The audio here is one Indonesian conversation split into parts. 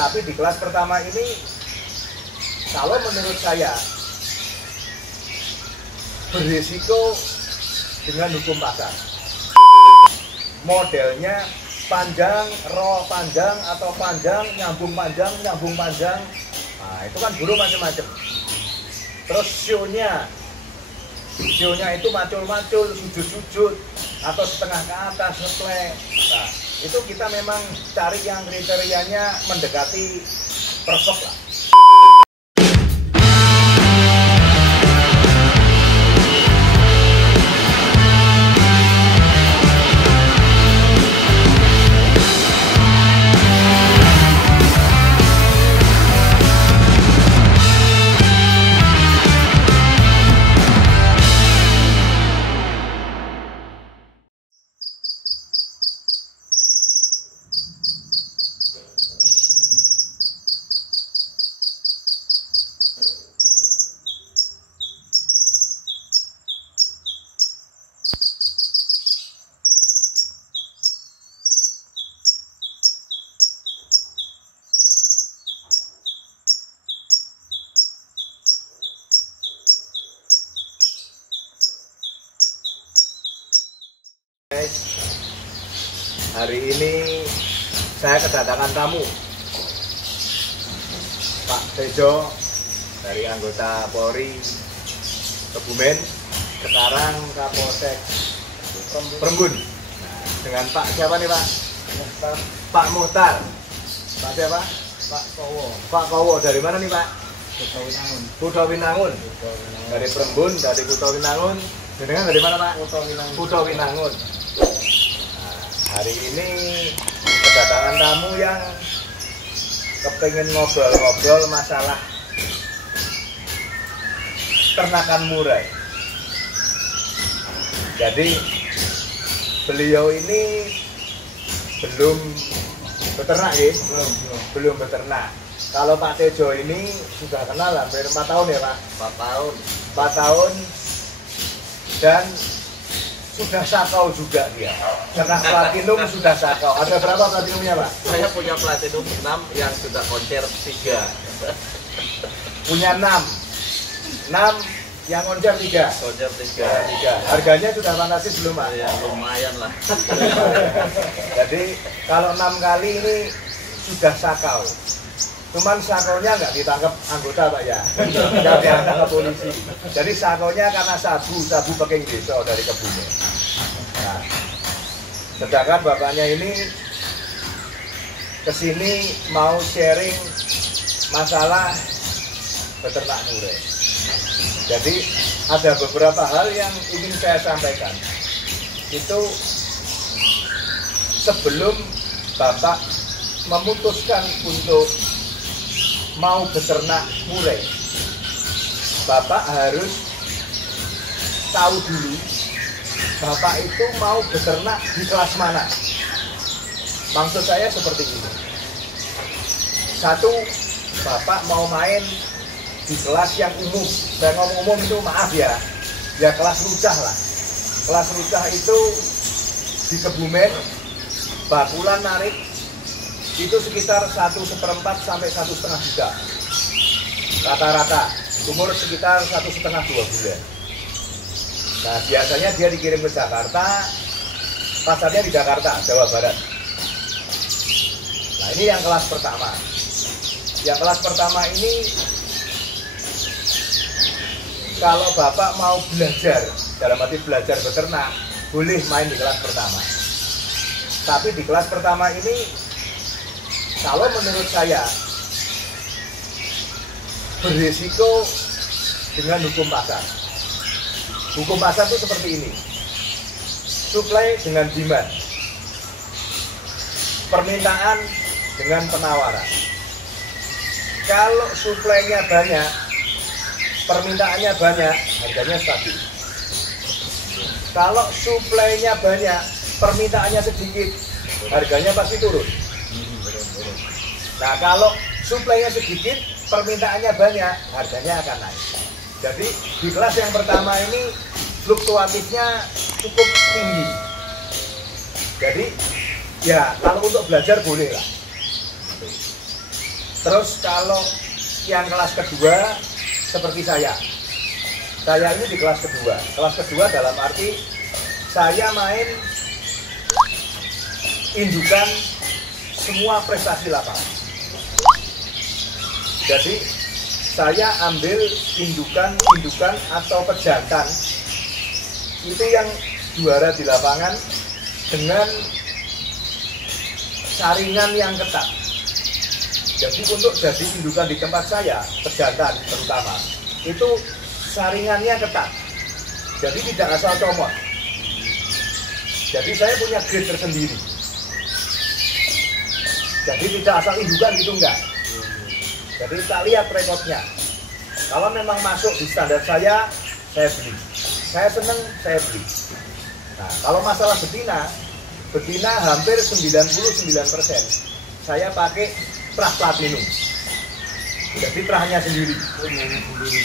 Tapi di kelas pertama ini, kalau menurut saya berisiko dengan hukum pasar. Modelnya panjang, roh panjang, atau panjang, nyambung panjang, nyambung panjang. Nah, itu kan guru macam-macam. Terus show-nya itu macul-macul, sujud-sujud, atau setengah ke atas, ngeplay. Nah, itu kita memang cari yang kriterianya mendekati perfect lah. Hari ini saya kedatangan tamu, Pak Tejo dari anggota Polri Kebumen, sekarang Kapolsek Prembun. Nah, dengan Pak siapa nih Pak? Pak Muhtar. Pak siapa? Pak Kowo. Pak Kowo dari mana nih Pak? Kutowinangun. Kutowinangun. Dari Prembun, dari Kutowinangun. Dengan dari mana Pak? Kutowinangun. Kutowinangun. Hari ini kedatangan tamu yang kepengen ngobrol-ngobrol masalah ternakan murai. Jadi beliau ini belum beternak ya? Belum beternak. Kalau Pak Tejo ini sudah kenal hampir 4 tahun ya Pak? 4 tahun. 4 tahun dan sudah sakau juga dia. Ternak platinum sudah sakau. Ada berapa platinumnya Pak? Saya punya platinum 6 yang sudah koncer 3. Punya 6 yang koncer 3. Koncer 3. Harganya sudah fantastis belum Pak? Ya lumayan lah. Jadi kalau 6 kali ini sudah sakau. Cuman sakaunya nggak ditangkap anggota Pak ya, nggak ditangkap polisi. Jadi sakaunya karena sabu peking desa dari Kebumen. Nah, sedangkan bapaknya ini kesini mau sharing masalah beternak murai. Jadi ada beberapa hal yang ingin saya sampaikan. Itu sebelum Bapak memutuskan untuk mau beternak murai, Bapak harus tahu dulu Bapak itu mau beternak di kelas mana. Maksud saya seperti ini. Satu, Bapak mau main di kelas yang umum. Saya ngomong umum itu maaf ya kelas lucah lah. Kelas lucah itu di Kebumen, bakulan narik itu sekitar 1/4 sampai 1,5 juta rata-rata, umur sekitar 1,5-2 bulan. Nah biasanya dia dikirim ke Jakarta, pasarnya di Jakarta, Jawa Barat. Nah ini yang kelas pertama. Yang kelas pertama ini kalau Bapak mau belajar, dalam arti belajar beternak, boleh main di kelas pertama. Tapi di kelas pertama ini kalau menurut saya berisiko dengan hukum pasar. Hukum pasar itu seperti ini. Supply dengan demand. Permintaan dengan penawaran. Kalau supply-nya banyak, permintaannya banyak, harganya stabil. Kalau supply-nya banyak, permintaannya sedikit, harganya pasti turun. Nah kalau suplainya sedikit, permintaannya banyak, harganya akan naik. Jadi di kelas yang pertama ini fluktuatifnya cukup tinggi. Jadi ya kalau untuk belajar boleh lah. Terus kalau yang kelas kedua seperti saya ini di kelas kedua. Kelas kedua dalam arti saya main indukan semua prestasi lapangan. Jadi saya ambil indukan atau pejantan itu yang juara di lapangan dengan saringan yang ketat. Jadi untuk jadi indukan di tempat saya, pejantan terutama, itu saringannya ketat. Jadi tidak asal comot. Jadi saya punya grade tersendiri. Jadi tidak asal indukan gitu enggak. Jadi kita lihat rekodnya. Kalau memang masuk di standar saya beli. Saya senang, saya beli. Nah, kalau masalah betina hampir 99% saya pakai trah platinum. Jadi trahnya sendiri,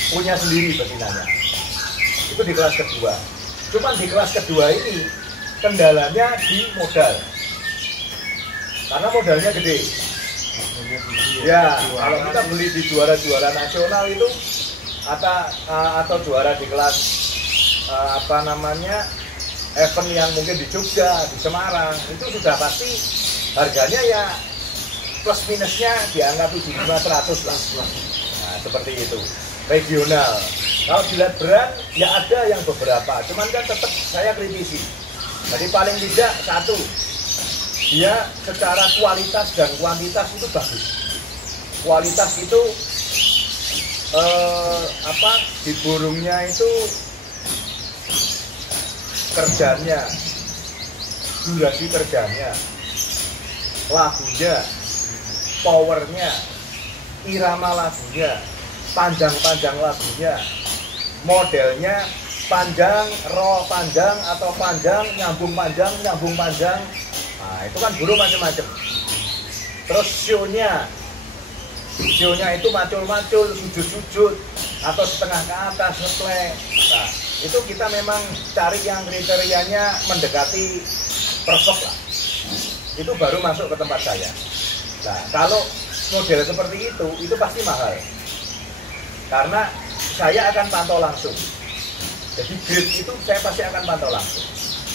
punya sendiri betinanya. Itu di kelas kedua. Cuman di kelas kedua ini kendalanya di modal. Karena modalnya gede. Ya, kalau kita beli di juara-juara nasional itu atau juara di kelas event yang mungkin di Jogja, di Semarang, itu sudah pasti harganya ya plus minusnya di angka 75-100 lah. Nah, seperti itu. Regional. Kalau dilihat brand, ya ada yang beberapa. Cuman kan tetap saya kritisi. Jadi paling tidak satu, dia secara kualitas dan kuantitas itu bagus. Kualitas itu di burungnya itu kerjanya, durasi kerjanya, lagunya, powernya, irama lagunya, panjang-panjang lagunya, modelnya panjang, roll panjang atau panjang, nyambung panjang. Nah, itu kan burung macam-macam. Terus show-nya itu macul-macul, sujud-sujud atau setengah ke atas, ngeplay. Nah, itu kita memang cari yang kriterianya mendekati perfect lah. Itu baru masuk ke tempat saya. Nah, kalau model seperti itu pasti mahal. Karena saya akan pantau langsung. Jadi grade itu saya pasti akan pantau langsung.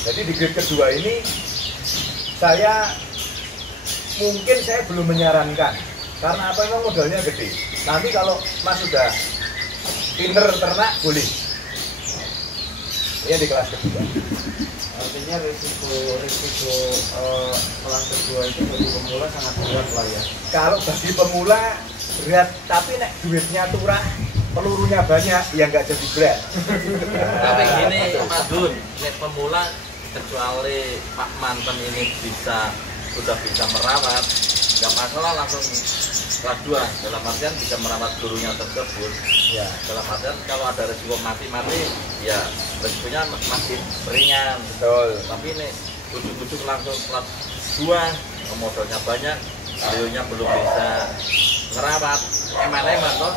Jadi di grade kedua ini saya belum menyarankan. Karena apa, memang modalnya gede. Nanti kalau Mas sudah pinter ternak boleh. Ini di kelas kedua. Artinya risiko kelas kedua itu bagi pemula sangat berat lah ya. Kalau bagi pemula berat, tapi nek duitnya turah, pelurunya banyak, ya nggak jadi berat. Tapi gini Mas Dun, nek pemula kecuali Pak Manten ini sudah bisa merawat, nggak masalah langsung kelas 2. Dalam artian bisa merawat gurunya tersebut. Ya, dalam artian kalau ada resiko mati, ya resikonya masih ringan. Betul. Tapi ini ujuk-ujuk langsung kelas 2, modalnya banyak, beliaunya belum bisa merawat. Eman-eman toh.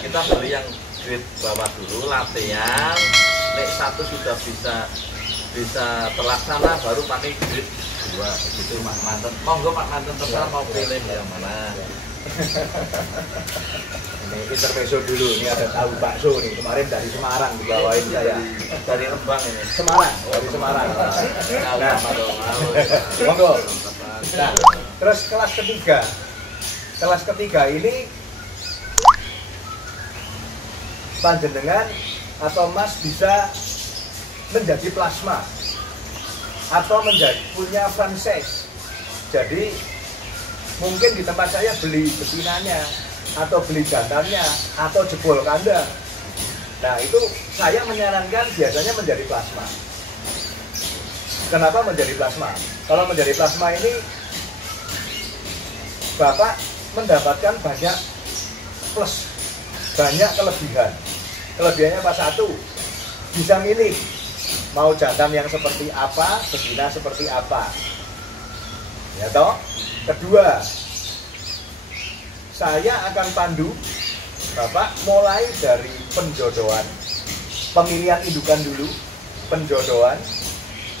Kita beli yang grade bawah dulu, latihan. Nek 1 sudah bisa terlaksana, baru pakai grade 2 gitu Pak Manten. Monggo Pak Manten terserah mau pilih yang mana. Ini intermezzo dulu, ini ada tahu bakso nih, kemarin dari Semarang dibawain saya. Dari Rembang ini. Semarang, dari Semarang. Nah, monggo. Nah, terus kelas ketiga ini panjenengan atau Mas bisa menjadi plasma atau punya franchise. Jadi mungkin di tempat saya beli betinanya atau beli jantannya atau jebol kandang. Nah, itu saya menyarankan biasanya menjadi plasma. Kenapa menjadi plasma? Kalau menjadi plasma ini Bapak mendapatkan banyak plus, banyak kelebihan. Kelebihannya apa? 1, bisa milih mau jantan yang seperti apa, betina seperti apa. Ya toh? Kedua, saya akan pandu Bapak mulai dari penjodohan, pemilihan indukan dulu, penjodohan,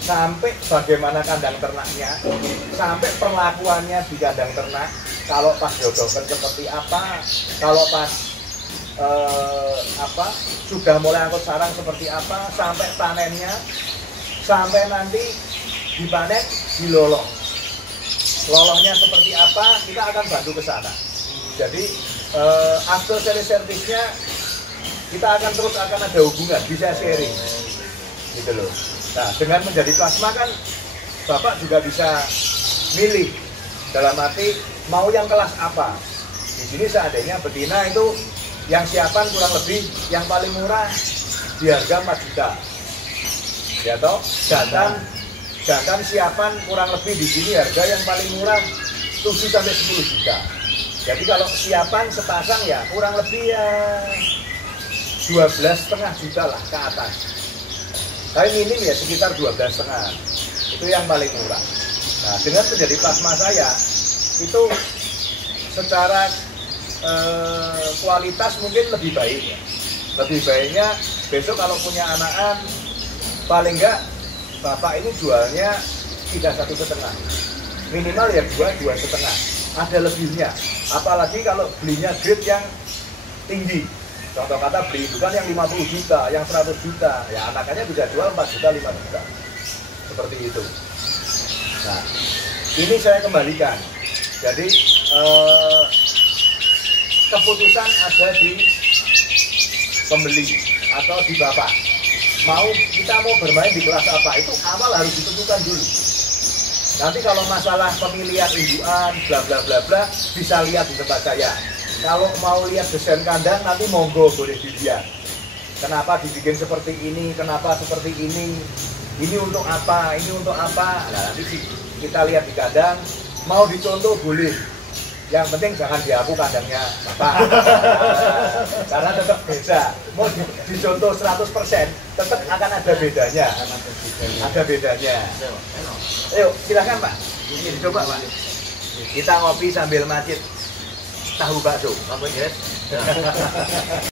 sampai bagaimana kandang ternaknya, sampai perlakuannya di kandang ternak, kalau pas jodohkan seperti apa, kalau pas sudah mulai angkut sarang seperti apa, sampai panennya, sampai nanti dipanen, diloloh. Lolohnya seperti apa, kita akan bantu ke sana. Jadi after sales service-nya kita akan terus ada hubungan, bisa sharing, gitu loh. Nah, dengan menjadi plasma kan Bapak juga bisa milih dalam arti mau yang kelas apa. Di sini seandainya betina itu yang siapan kurang lebih yang paling murah di harga 4 juta. Ya toh, jantan siapan kurang lebih di sini harga yang paling murah 7 sampai 10 juta. Jadi kalau siapan sepasang ya kurang lebih ya 12,5 juta lah ke atas. Tapi minim ya sekitar 12,5. Itu yang paling murah. Nah, dengan menjadi plasma saya itu secara kualitas mungkin lebih baik ya. Lebih baiknya besok kalau punya anakan paling enggak Bapak ini jualnya tidak 1,5, minimal ya 2,5, ada lebihnya. Apalagi kalau belinya grade yang tinggi, contoh kata beli indukan yang 50 juta, yang 100 juta, ya anakannya bisa jual 4 juta, 5 juta, seperti itu. Nah, ini saya kembalikan. Jadi keputusan ada di pembeli atau di Bapak. Kita mau bermain di kelas apa, itu awal harus ditentukan dulu. Nanti kalau masalah pemilihan indukan bla bla bla bla bisa lihat di tempat saya. Kalau mau lihat desain kandang nanti monggo boleh dilihat. Kenapa dibikin seperti ini, kenapa seperti ini untuk apa, ini untuk apa. Nah, nanti kita lihat di kandang, mau dicontoh boleh. Yang penting jangan diaku kandangnya Bapak. Karena tetap beda. Mau dicontoh 100%, tetap akan ada bedanya. Ada bedanya. Ayo, silakan Pak. Ini dicoba Pak. Kita ngopi sambil macet tahu bakso. Apa guys?